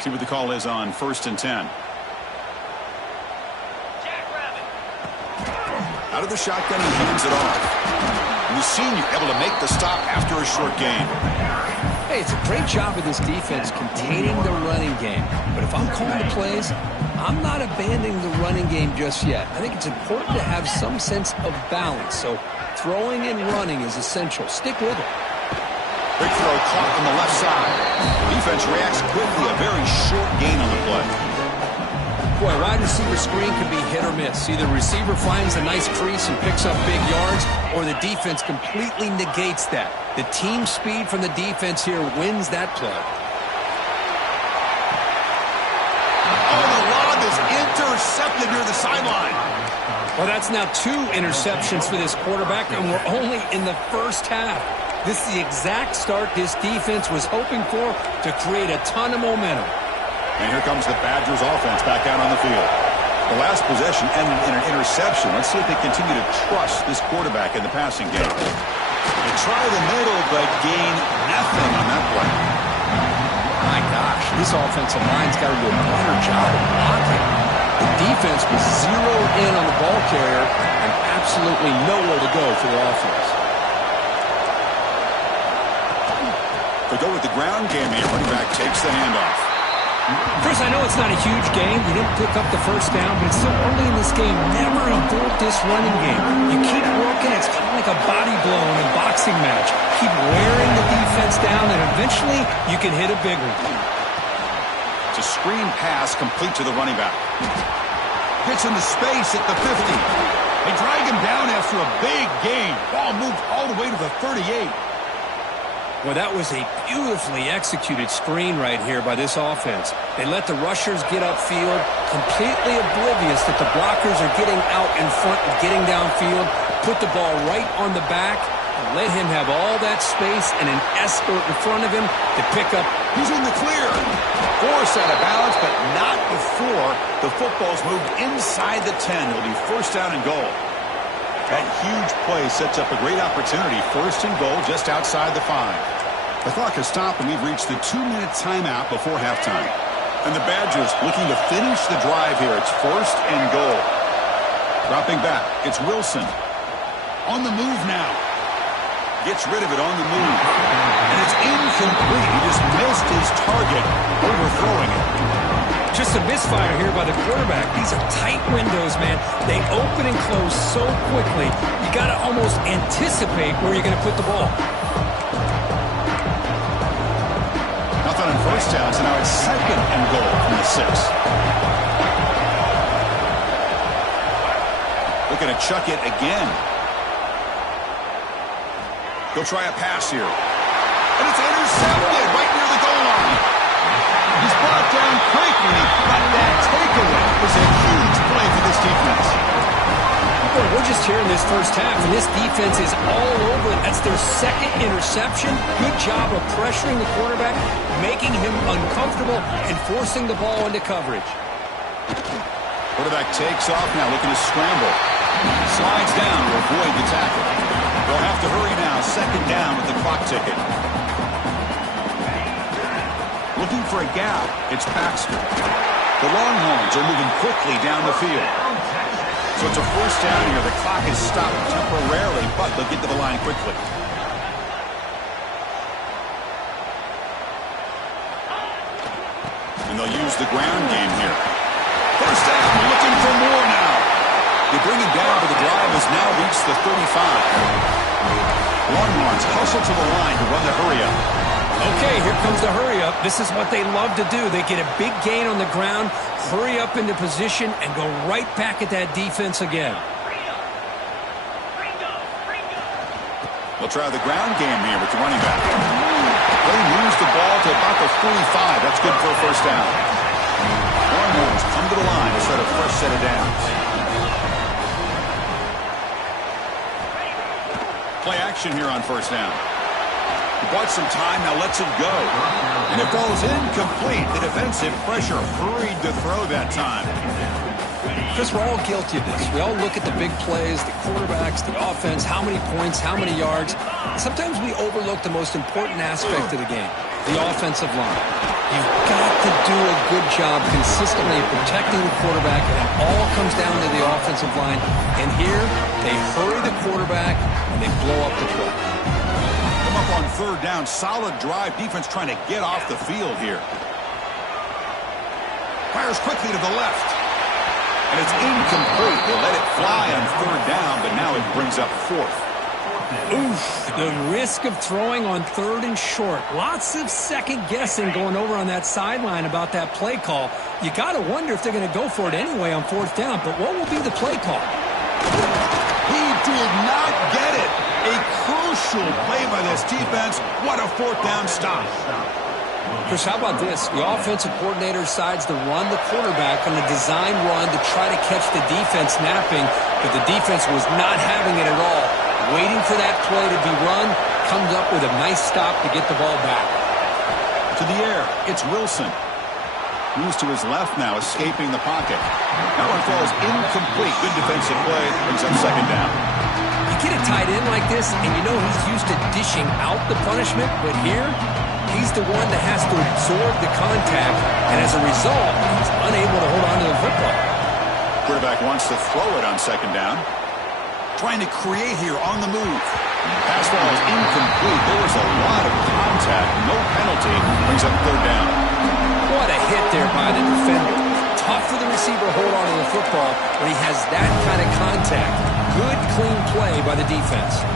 See what the call is on 1st and 10. Out of the shotgun, he hands it off. And the senior able to make the stop after a short gain. Hey, it's a great job of this defense containing the running game. But if I'm calling the plays, I'm not abandoning the running game just yet. I think it's important to have some sense of balance. So throwing and running is essential. Stick with it. Big throw caught on the left side. Defense reacts quickly. A very short gain on the play. Boy, wide receiver screen can be hit or miss. Either the receiver finds a nice crease and picks up big yards, or the defense completely negates that. The team speed from the defense here wins that play. Oh, the lob is intercepted near the sideline. Well, that's now 2 interceptions for this quarterback, and we're only in the first half. This is the exact start this defense was hoping for to create a ton of momentum. And here comes the Badgers offense back out on the field. The last possession ended in an interception. Let's see if they continue to trust this quarterback in the passing game. They try the middle, but gain nothing on that play. My gosh, this offensive line's got to do a better job of blocking. The defense was zeroed in on the ball carrier and absolutely nowhere to go for the offense. They go with the ground game here. Running back takes the handoff. Chris, I know it's not a huge game. You didn't pick up the first down, but it's still early in this game. Never abort this running game. You keep working. It's kind of like a body blow in a boxing match. Keep wearing the defense down, and eventually you can hit a big one. It's a screen pass complete to the running back. Gets into space at the 50. They drag him down after a big gain. Ball moved all the way to the 38. Well, that was a beautifully executed screen right here by this offense. They let the rushers get upfield, completely oblivious that the blockers are getting out in front and getting downfield, put the ball right on the back, and let him have all that space and an escort in front of him to pick up. He's in the clear. Forced out of balance, but not before the football's moved inside the 10. It'll be first down and goal. That huge play sets up a great opportunity. First and goal just outside the 5. The clock has stopped, and we've reached the 2-minute timeout before halftime. And the Badgers looking to finish the drive here. It's first and goal. Dropping back, it's Wilson. On the move now. Gets rid of it on the move. And it's incomplete. He just missed his target, overthrowing it. Just a misfire here by the quarterback. These are tight windows, man. They open and close so quickly. You got to almost anticipate where you're going to put the ball. Nothing on first down, so now it's second and goal from the 6. Looking to chuck it again. He'll try a pass here. And it's intercepted right near the goal line. He's brought down quickly, but that takeaway is a huge play for this defense. Boy, we're just here in this first half, and this defense is all over it. That's their second interception. Good job of pressuring the quarterback, making him uncomfortable, and forcing the ball into coverage. Quarterback takes off now, looking to scramble. Slides down to avoid the tackle. They'll have to hurry now. Second down with the clock ticking. Looking for a gap, it's Baxter. The Longhorns are moving quickly down the field. So it's a first down here. The clock is stopped temporarily, but they'll get to the line quickly. And they'll use the ground game here. First down, looking for more now. They bring him down, but the drive has now reached the 35. Longhorns hustle to the line to run the hurry-up. Okay, here comes the hurry-up. This is what they love to do. They get a big gain on the ground, hurry up into position, and go right back at that defense again. We'll try the ground game here with the running back. They moves the ball to about the 45. That's good for a first down. Longhorns come to the line to set a fresh set of downs. Play action here on first down. He bought some time, now lets it go. And it falls incomplete. The defensive pressure hurried to throw that time. Chris, we're all guilty of this. We all look at the big plays, the quarterbacks, the offense, how many points, how many yards. Sometimes we overlook the most important aspect of the game, the offensive line. You've got to do a good job consistently of protecting the quarterback, and it all comes down to the offensive line. And here, they hurry the quarterback, and they blow up the play. Come up on third down. Solid drive. Defense trying to get off the field here. Fires quickly to the left. And it's incomplete. They let it fly on third down, but now it brings up fourth. Oof, the risk of throwing on third and short. Lots of second guessing going over on that sideline about that play call. You got to wonder if they're going to go for it anyway on fourth down, but what will be the play call? He did not get it. A crucial play by this defense. What a fourth down stop. Chris, how about this? The offensive coordinator decides to run the quarterback on a design run to try to catch the defense napping, but the defense was not having it at all. Waiting for that play to be run, comes up with a nice stop to get the ball back. To the air, it's Wilson. Moves to his left now, escaping the pocket. That one falls incomplete. Good defensive play, brings up second down. You get a tight end like this, and you know he's used to dishing out the punishment, but here, he's the one that has to absorb the contact, and as a result, he's unable to hold on to the football. Quarterback wants to throw it on second down. Trying to create here on the move. Pass ball is incomplete. There was a lot of contact. No penalty. Brings up third down. What a hit there by the defender. Tough for the receiver to hold on to the football when he has that kind of contact. Good, clean play by the defense.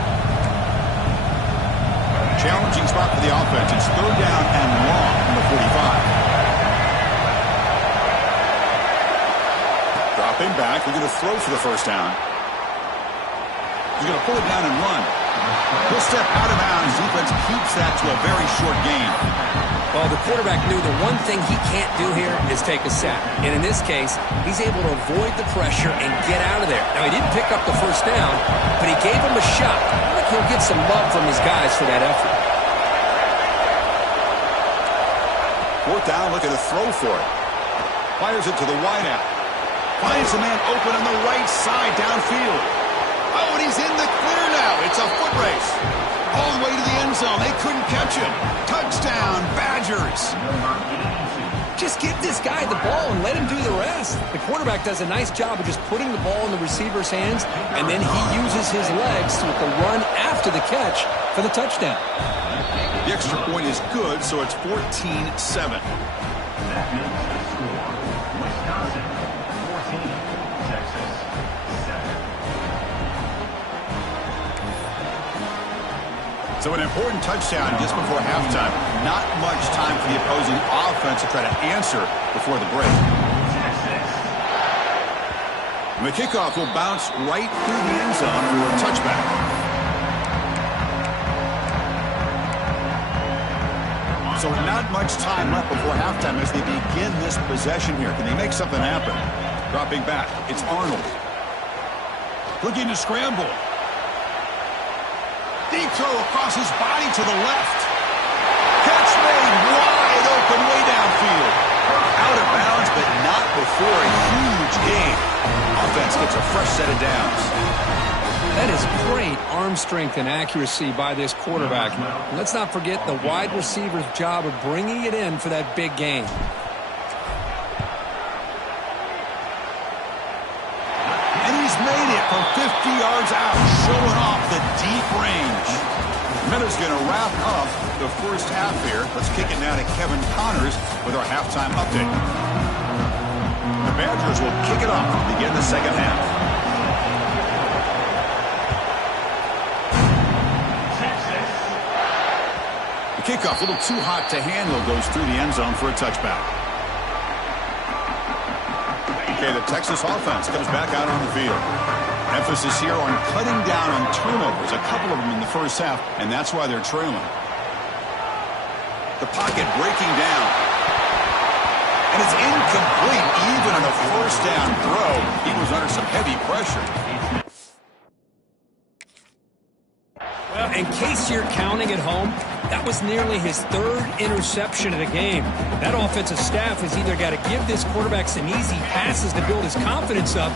Challenging spot for the offense. It's third down and long from the 45. Dropping back. We're going to throw for the first down. He's going to pull it down and run. He'll step out of bounds. Defense keeps that to a very short gain. Well, the quarterback knew the one thing he can't do here is take a sack. And in this case, he's able to avoid the pressure and get out of there. Now, he didn't pick up the first down, but he gave him a shot. I think he'll get some love from his guys for that effort. Fourth down, looking to throw for it. Fires it to the wideout. Finds the man open on the right side downfield. Oh, and he's in the clear now. It's a foot race. All the way to the end zone. They couldn't catch him. Touchdown, Badgers. Just give this guy the ball and let him do the rest. The quarterback does a nice job of just putting the ball in the receiver's hands, and then he uses his legs with the run after the catch for the touchdown. The extra point is good, so it's 14-7. So an important touchdown just before halftime. Not much time for the opposing offense to try to answer before the break. And the kickoff will bounce right through the end zone for a touchback. So not much time left before halftime as they begin this possession here. Can they make something happen? Dropping back, it's Arnold. Looking to scramble. Deep throw across his body to the left. Catch made wide open way downfield. Out of bounds, but not before a huge gain. Offense gets a fresh set of downs. That is great arm strength and accuracy by this quarterback. And let's not forget the wide receiver's job of bringing it in for that big gain. Made it from 50 yards out, showing off the deep range. Miller's going to wrap up the first half here. Let's kick it now to Kevin Connors with our halftime update. The Badgers will kick it off to begin the second half. The kickoff, a little too hot to handle, goes through the end zone for a touchback. Okay, the Texas offense comes back out on the field. Emphasis here on cutting down on turnovers, a couple of them in the first half, and that's why they're trailing. The pocket breaking down. And it's incomplete even on a first down throw. He was under some heavy pressure. Well, in case you're counting at home, that was nearly his third interception of the game. That offensive staff has either got to give this quarterback some easy passes to build his confidence up,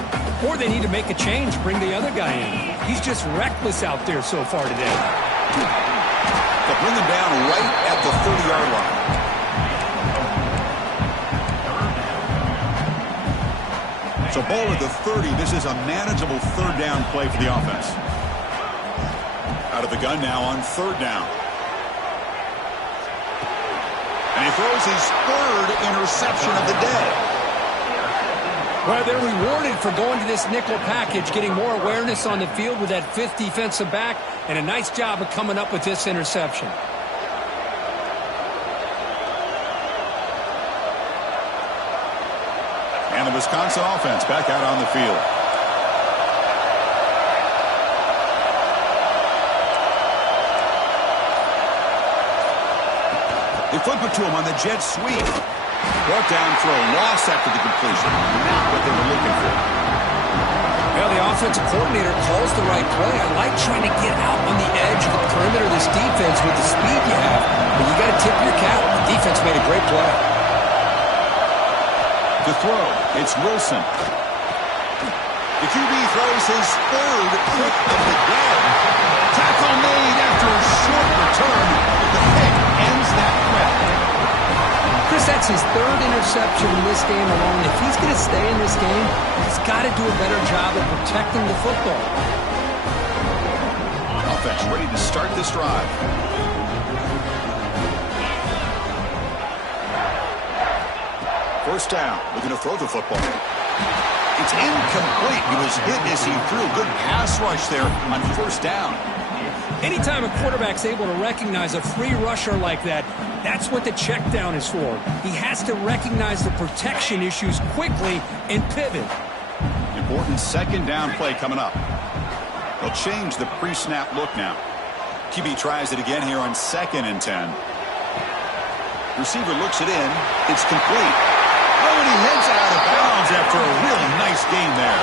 or they need to make a change, bring the other guy in. He's just reckless out there so far today. They'll bring him down right at the 30-yard line. So ball at the 30. This is a manageable third down play for the offense. Out of the gun now on third down. And he throws his third interception of the day. Well, they're rewarded for going to this nickel package, getting more awareness on the field with that fifth defensive back, and a nice job of coming up with this interception. And the Wisconsin offense back out on the field. They flip it to him on the jet sweep. Brought down for a loss after the completion. Not what they were looking for. Well, the offensive coordinator calls the right play. I like trying to get out on the edge of the perimeter of this defense with the speed you have. But you got to tip your cap. The defense made a great play. To throw, it's Wilson. The QB throws his third pick of the day. Tackle made after a short return. The pick ends that threat. Chris, that's his third interception in this game alone. If he's going to stay in this game, he's got to do a better job of protecting the football. Offense ready to start this drive. First down, looking to throw the football. It's incomplete. He was hit as he threw. Good pass rush there on first down. Anytime a quarterback's able to recognize a free rusher like that, that's what the check down is for. He has to recognize the protection issues quickly and pivot. Important second down play coming up. They'll change the pre-snap look now. QB tries it again here on 2nd and 10. Receiver looks it in. It's complete. Oh, and he heads out of bounds after a really nice game there.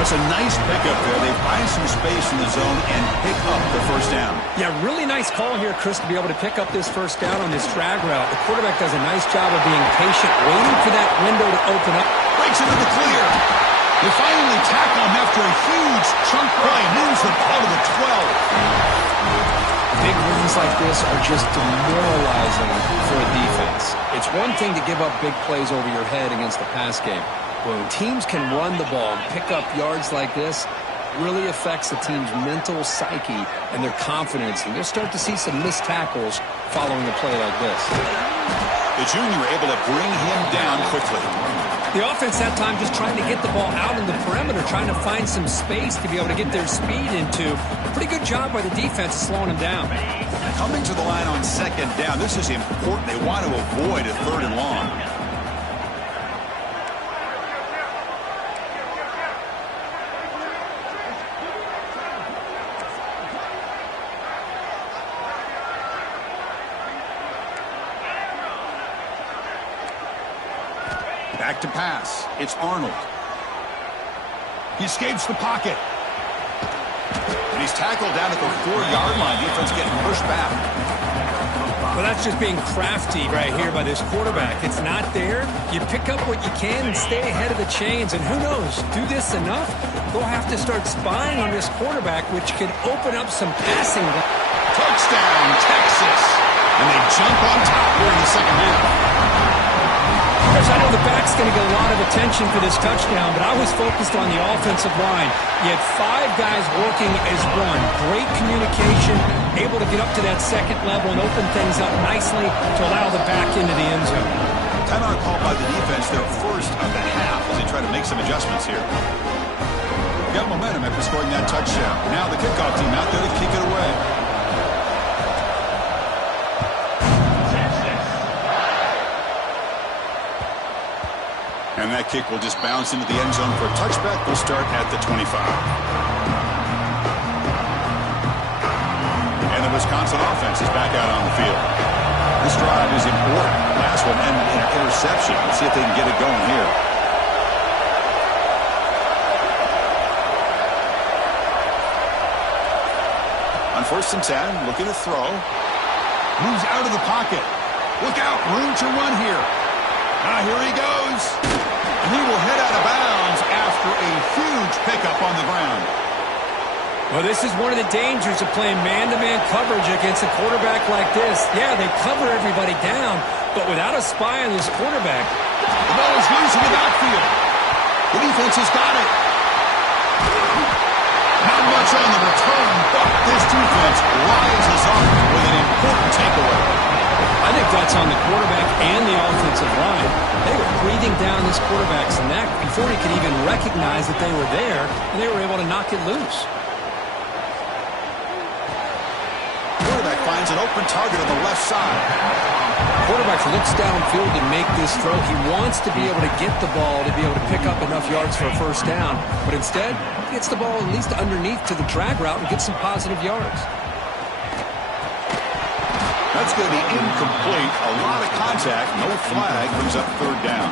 That's a nice pickup there. They find some space in the zone and pick up the first down. Yeah, really nice call here, Chris, to be able to pick up this first down on this drag route. The quarterback does a nice job of being patient, waiting for that window to open up. Breaks into the clear. They finally tackle him after a huge chunk play. Moves the ball to the 12. Big wins like this are just demoralizing for a defense. It's one thing to give up big plays over your head against the pass game. When teams can run the ball and pick up yards like this, it really affects the team's mental psyche and their confidence. And you'll start to see some missed tackles following a play like this. The junior able to bring him down quickly. The offense that time just trying to get the ball out in the perimeter, trying to find some space to be able to get their speed into. Pretty good job by the defense of slowing him down. Coming to the line on 2nd down, this is important. They want to avoid a 3rd and long. Back to pass. It's Arnold. He escapes the pocket. And he's tackled down at the 4-yard line. Defense getting pushed back. Well, that's just being crafty right here by this quarterback. It's not there. You pick up what you can and stay ahead of the chains. And who knows, do this enough, they'll have to start spying on this quarterback, which could open up some passing. Touchdown, Texas. And they jump on top here in the second half. I know the back's going to get a lot of attention for this touchdown, but I was focused on the offensive line. You had 5 guys working as one. Great communication, able to get up to that second level and open things up nicely to allow the back into the end zone. Timeout called by the defense, their first of the half, as they try to make some adjustments here. Got momentum after scoring that touchdown. Now the kickoff team out there to kick it away. And that kick will just bounce into the end zone for a touchback. We'll start at the 25. And the Wisconsin offense is back out on the field. This drive is important. Last one ended in an interception. Let's see if they can get it going here. On 1st and 10, looking to throw. Moves out of the pocket. Look out, room to run here. Now here he goes. And he will head out of bounds after a huge pickup on the ground. Well, this is one of the dangers of playing man-to-man coverage against a quarterback like this. Yeah, they cover everybody down, but without a spy on this quarterback. The ball is loose in the backfield. The defense has got it. Not much on the return, but this defense rises up with an important takeaway. I think that's on the quarterback and the offensive line. They were breathing down this quarterback's neck before he could even recognize that they were there, and they were able to knock it loose. Quarterback finds an open target on the left side. Quarterback looks downfield to make this throw. He wants to be able to get the ball to be able to pick up enough yards for a first down, but instead, he gets the ball at least underneath to the drag route and gets some positive yards. That's going to be incomplete. A lot of contact. No flag. Brings up third down.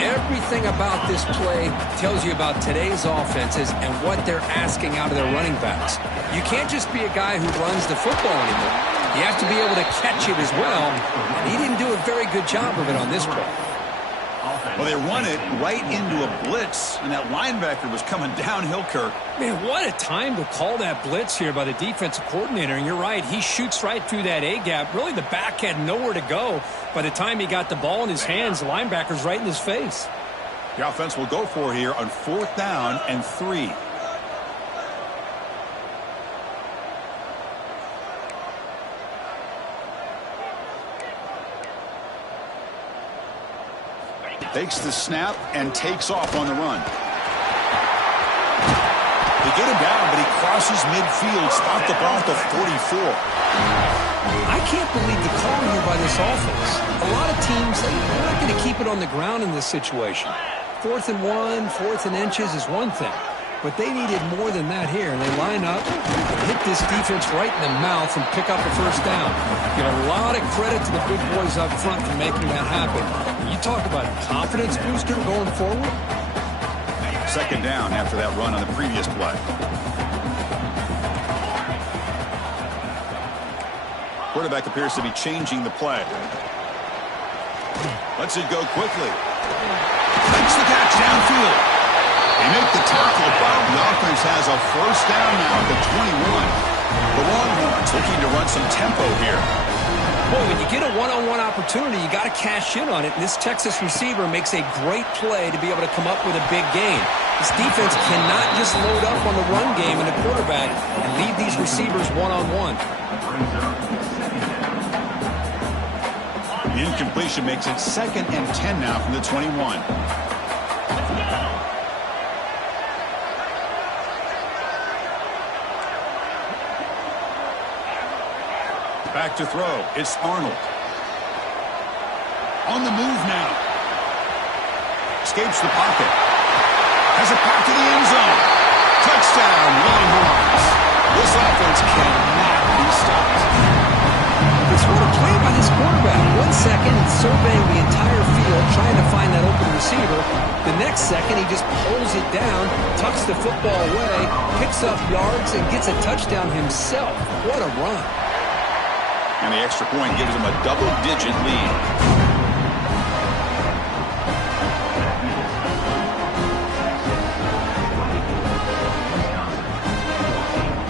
Everything about this play tells you about today's offenses and what they're asking out of their running backs. You can't just be a guy who runs the football anymore. You have to be able to catch it as well. And he didn't do a very good job of it on this play. Well, they run it right into a blitz, and that linebacker was coming downhill, Kirk. Man, what a time to call that blitz here by the defensive coordinator. And you're right, he shoots right through that A-gap. Really, the back had nowhere to go. By the time he got the ball in his hands, the linebacker's right in his face. The offense will go for here on 4th down and 3. Takes the snap and takes off on the run. They get him down, but he crosses midfield, stopped the ball at the 44. I can't believe the call here by this offense. A lot of teams, they're not going to keep it on the ground in this situation. 4th and 1, 4th and inches is one thing. But they needed more than that here, and they line up and hit this defense right in the mouth and pick up a first down. Give a lot of credit to the big boys up front for making that happen. You talk about a confidence booster going forward. 2nd down after that run on the previous play. Quarterback appears to be changing the play. Lets it go quickly. Makes the catch downfield. They make the tackle, but the offense has a first down now at the 21. The Longhorns looking to run some tempo here. Boy, when you get a one-on-one opportunity, you got to cash in on it. And this Texas receiver makes a great play to be able to come up with a big gain. This defense cannot just load up on the run game and the quarterback and leave these receivers one-on-one. The incompletion makes it 2nd and 10 now from the 21. Back to throw. It's Arnold. On the move now. Escapes the pocket. Has it back to the end zone. Touchdown, Longhorns. This offense cannot be stopped. It's what a play by this quarterback. 1 second, he's surveying the entire field, trying to find that open receiver. The next second, he just pulls it down, tucks the football away, picks up yards, and gets a touchdown himself. What a run. And the extra point gives them a double-digit lead.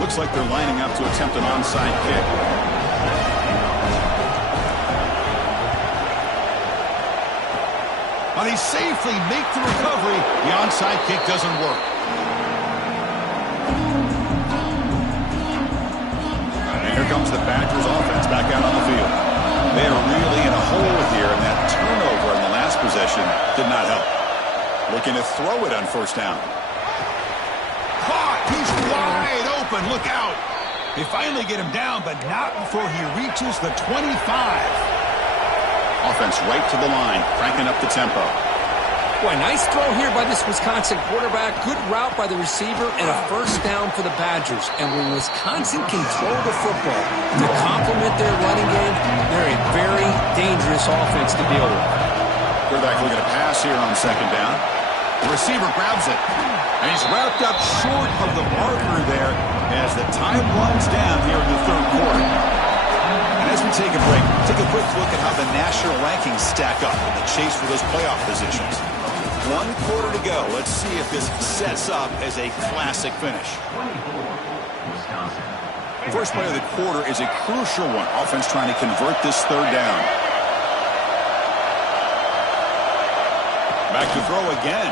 Looks like they're lining up to attempt an onside kick. But they safely make the recovery. The onside kick doesn't work. Here comes the Badgers offense back out on the field. They are really in a hole here, and that turnover in the last possession did not help. Looking to throw it on first down. Caught! He's wide open. Look out. They finally get him down, but not before he reaches the 25. Offense right to the line, cranking up the tempo. Boy, nice throw here by this Wisconsin quarterback. Good route by the receiver and a first down for the Badgers. And when Wisconsin can throw the football to complement their running game, they're a very dangerous offense to deal with. Quarterback looking to pass here on second down. The receiver grabs it. And he's wrapped up short of the marker there as the time runs down here in the third quarter. And as we take a break, take a quick look at how the national rankings stack up in the chase for those playoff positions. 1 quarter to go. Let's see if this sets up as a classic finish. First play of the quarter is a crucial one. Offense trying to convert this third down. Back to throw again.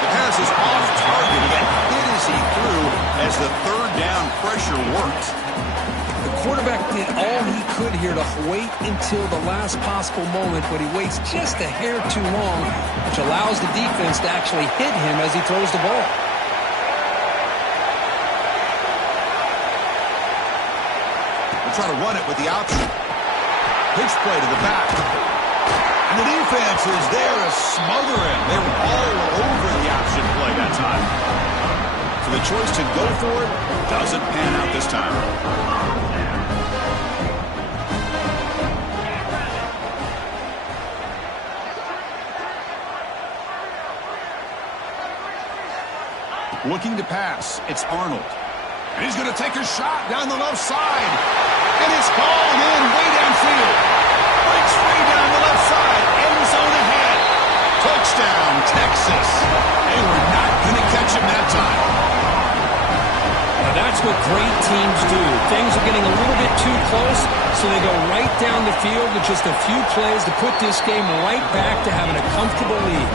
The pass is off target. He got hit as he threw as the third down pressure worked. The quarterback did all he could here to wait until the last possible moment, but he waits just a hair too long, which allows the defense to actually hit him as he throws the ball. We'll try to run it with the option. Pitch play to the back. And the defense is there to smother him. They were all over the option play that time. So the choice to go for it doesn't pan out this time. Looking to pass. It's Arnold. And he's going to take a shot down the left side. And it's called in way downfield. Breaks free down the left side. End zone ahead. Touchdown, Texas. They were not going to catch him that time. Now that's what great teams do. Things are getting a little bit too close, so they go right down the field with just a few plays to put this game right back to having a comfortable lead.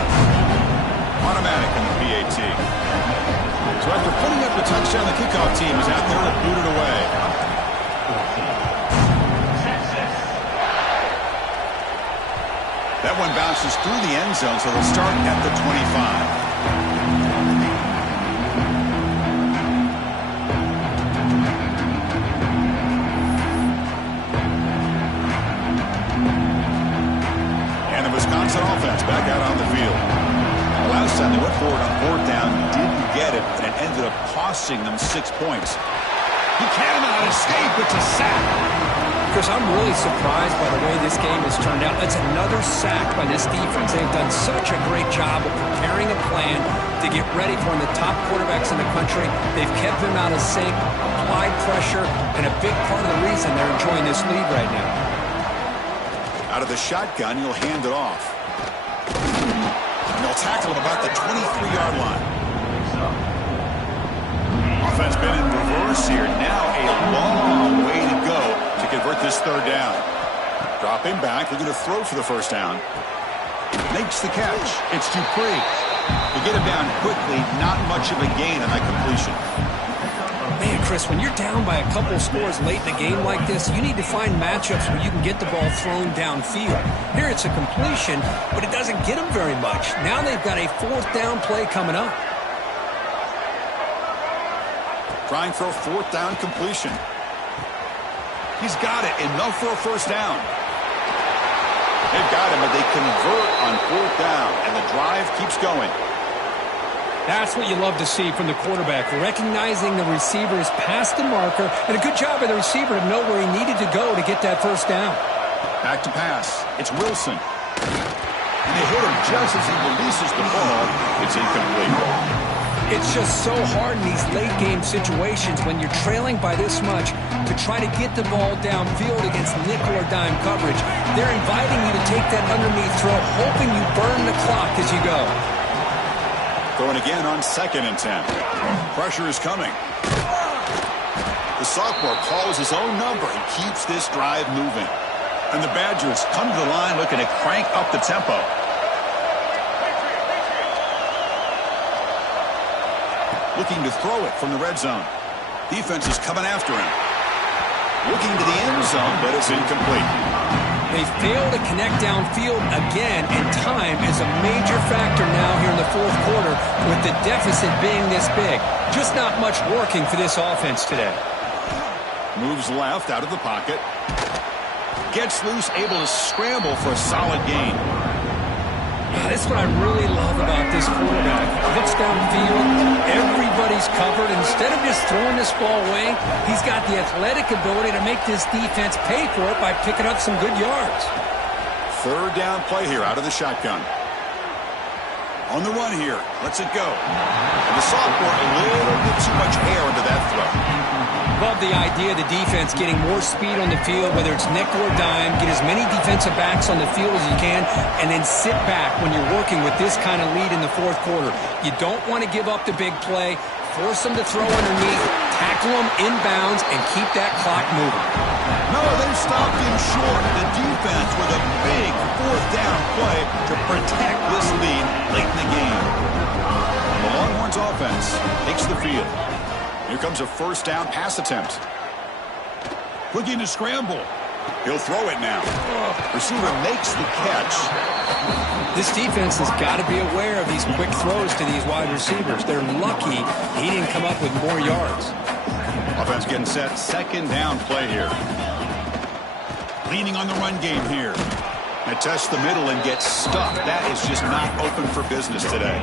Automatic in the PAT. So after putting up the touchdown, the kickoff team is out there to boot it away. That one bounces through the end zone, so they'll start at the 25. And the Wisconsin offense back out on the field. Last time they went forward on fourth down, didn't get it, and it ended up costing them 6 points. He cannot escape. It's a sack. Chris, I'm really surprised by the way this game has turned out. It's another sack by this defense. They've done such a great job of preparing a plan to get ready for one of the top quarterbacks in the country. They've kept him out of sync, applied pressure, and a big part of the reason they're enjoying this lead right now. Out of the shotgun, he'll hand it off. And they'll tackle him about the 23-yard line. Offense been in reverse here. Now a long way to go to convert this third down. Drop him back. They're going to throw for the first down. Makes the catch. It's Dupree. To get him down quickly, not much of a gain on that completion. Man, Chris, when you're down by a couple scores late in a game like this, you need to find matchups where you can get the ball thrown downfield. Here it's a completion, but it doesn't get them very much. Now they've got a fourth down play coming up. Trying for a fourth down completion. He's got it. Enough for a first down. They've got him, but they convert on fourth down, and the drive keeps going. That's what you love to see from the quarterback, recognizing the receiver's past the marker, and a good job by the receiver to know where he needed to go to get that first down. Back to pass. It's Wilson. And they hit him just as he releases the ball. It's incomplete. It's just so hard in these late-game situations when you're trailing by this much to try to get the ball downfield against nickel or dime coverage. They're inviting you to take that underneath throw, hoping you burn the clock as you go. Throwing again on 2nd and 10. Pressure is coming. The sophomore calls his own number and keeps this drive moving. And the Badgers come to the line looking to crank up the tempo. Looking to throw it from the red zone. Defense is coming after him. Looking to the end zone, but it's incomplete. They fail to connect downfield again, and time is a major factor now here in the fourth quarter with the deficit being this big. Just not much working for this offense today. Moves left out of the pocket. Gets loose, able to scramble for a solid gain. That's what I really love about this quarterback. Looks downfield, everybody's covered. Instead of just throwing this ball away, he's got the athletic ability to make this defense pay for it by picking up some good yards. Third down play here out of the shotgun. On the run here. Lets it go. And the sophomore, a little bit too much air into that throw. Love the idea of the defense getting more speed on the field, whether it's nickel or dime, get as many defensive backs on the field as you can, and then sit back when you're working with this kind of lead in the fourth quarter. You don't want to give up the big play, force them to throw underneath, tackle them inbounds, and keep that clock moving. No Oh, they stopped him short. The defense with a big fourth down play to protect this lead late in the game. The Longhorns offense takes the field. Here comes a first down pass attempt. Looking to scramble. He'll throw it now. Receiver makes the catch. This defense has got to be aware of these quick throws to these wide receivers. They're lucky he didn't come up with more yards. Offense getting set. Second down play here. Leaning on the run game here. And test the middle and get stuck. That is just not open for business today.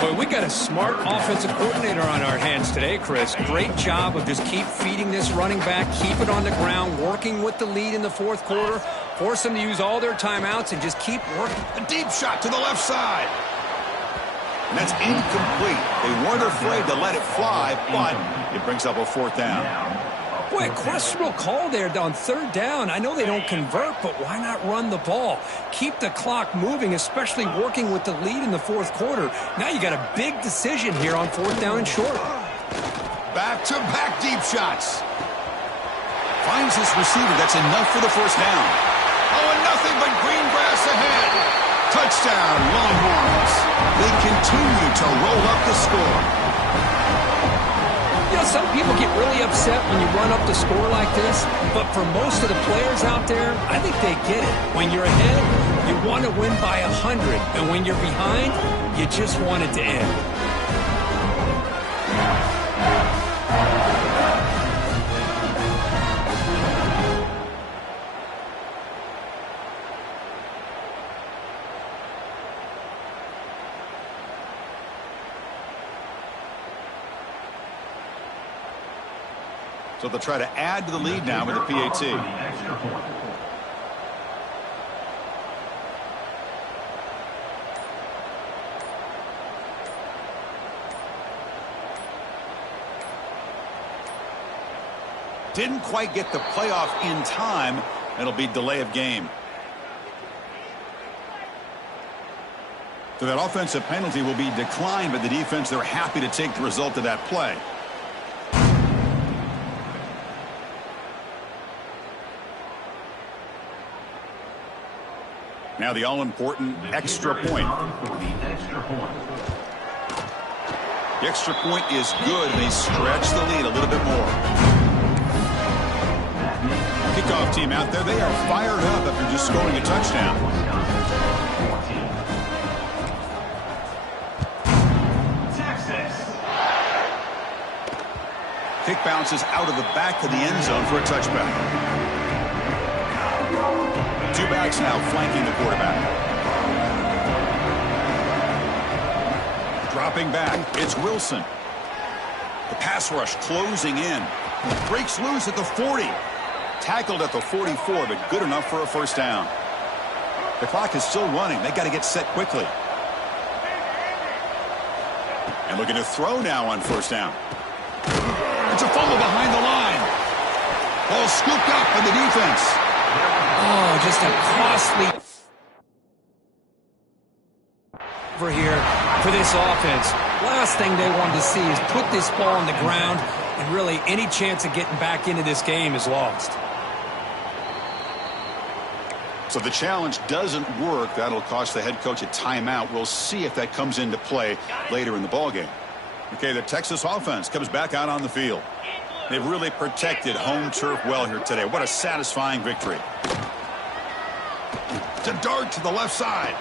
Boy, we got a smart offensive coordinator on our hands today, Chris. Great job of just keep feeding this running back, keep it on the ground, working with the lead in the fourth quarter, force them to use all their timeouts, and just keep working. A deep shot to the left side. And that's incomplete. They weren't afraid to let it fly, but it brings up a fourth down. Boy, a questionable call there on third down. I know they don't convert, but why not run the ball? Keep the clock moving, especially working with the lead in the fourth quarter. Now you got a big decision here on fourth down and short. Back-to-back deep shots. Finds this receiver. That's enough for the first down. Oh, and nothing but green grass ahead. Touchdown, Longhorns. They continue to roll up the score. You know, some people get really upset when you run up the score like this, but for most of the players out there, I think they get it. When you're ahead, you want to win by 100, and when you're behind, you just want it to end. So they'll try to add to the lead now with the PAT. Didn't quite get the playoff in time. It'll be delay of game. So that offensive penalty will be declined by the defense. They're happy to take the result of that play. Now the all-important extra point. The extra point is good, and they stretch the lead a little bit more. Kickoff team out there, they are fired up after just scoring a touchdown. Kick bounces out of the back of the end zone for a touchback. Two backs now flanking the quarterback. Dropping back, it's Wilson. The pass rush closing in. Breaks loose at the 40. Tackled at the 44, but good enough for a first down. The clock is still running. They got to get set quickly. And looking to throw now on first down. It's a fumble behind the line. Ball scooped up by the defense. Oh, just a costly over here for this offense. Last thing they wanted to see is put this ball on the ground, and really any chance of getting back into this game is lost. So the challenge doesn't work. That'll cost the head coach a timeout. We'll see if that comes into play later in the ballgame. Okay, the Texas offense comes back out on the field. They've really protected home turf well here today. What a satisfying victory. It's a dart to the left side.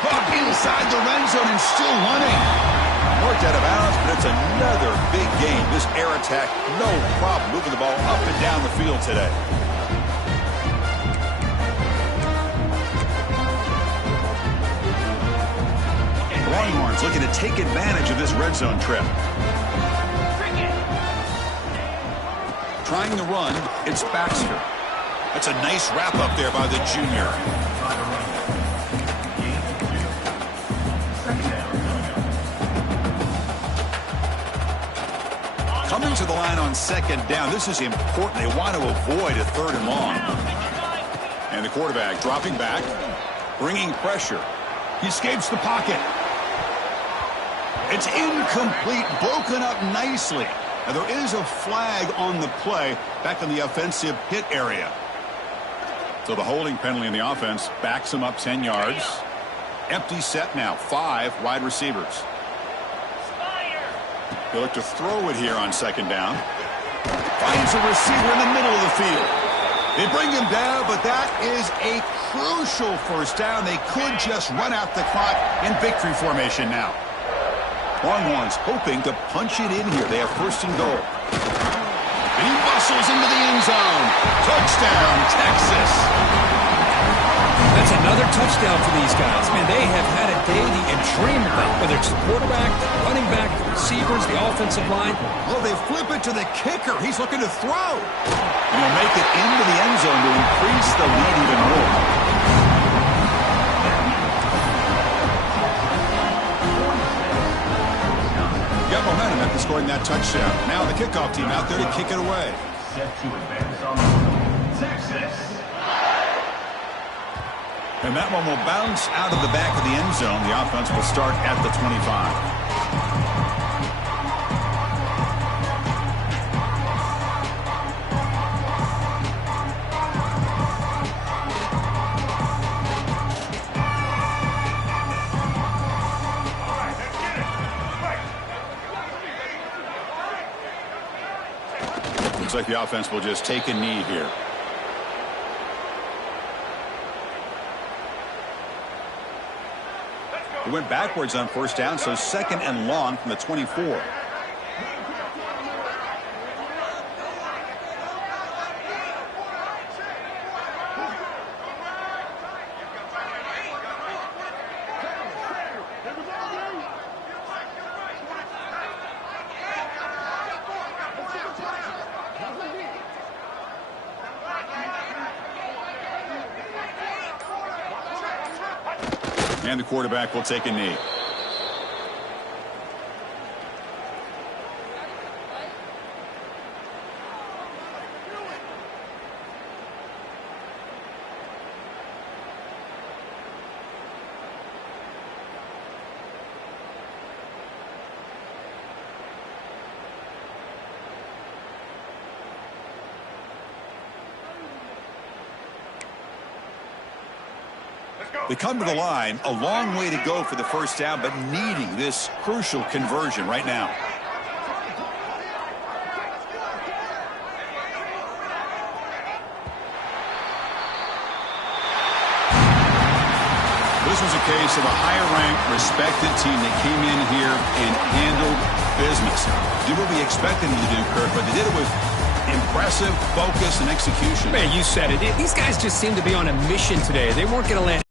Caught inside the red zone and still running. Worked out of bounds, but it's another big game. This air attack, no problem moving the ball up and down the field today. Longhorns looking to take advantage of this red zone trip. Trying to run, it's Baxter. That's a nice wrap up there by the junior. Coming to the line on second down. This is important. They want to avoid a third and long. And the quarterback dropping back, bringing pressure. He escapes the pocket. It's incomplete, broken up nicely. Now, there is a flag on the play back in the offensive hit area. So the holding penalty in the offense backs him up 10 yards. Empty set now, 5 wide receivers. They look to throw it here on second down. Finds a receiver in the middle of the field. They bring him down, but that is a crucial first down. They could just run out the clock in victory formation now. Longhorns hoping to punch it in here. They have first and goal. And he bustles into the end zone. Touchdown, Texas. That's another touchdown for these guys. Man, they have had a day that you dream about, whether it's the quarterback, the running back, the receivers, the offensive line. Oh, they flip it to the kicker. He's looking to throw. And he'll make it into the end zone to increase the lead even more. Got momentum after scoring that touchdown. Now the kickoff team out there to kick it away. Set to advance on Texas. And that one will bounce out of the back of the end zone. The offense will start at the 25. Looks like the offense will just take a knee here. He went backwards on first down, so second and long from the 24. And the quarterback will take a knee. They come to the line, a long way to go for the first down, but needing this crucial conversion right now. This was a case of a higher-ranked, respected team that came in here and handled business. Did what we expected them to do, Kirk, but they did it with impressive focus and execution. Man, you said it. These guys just seem to be on a mission today. They weren't going to let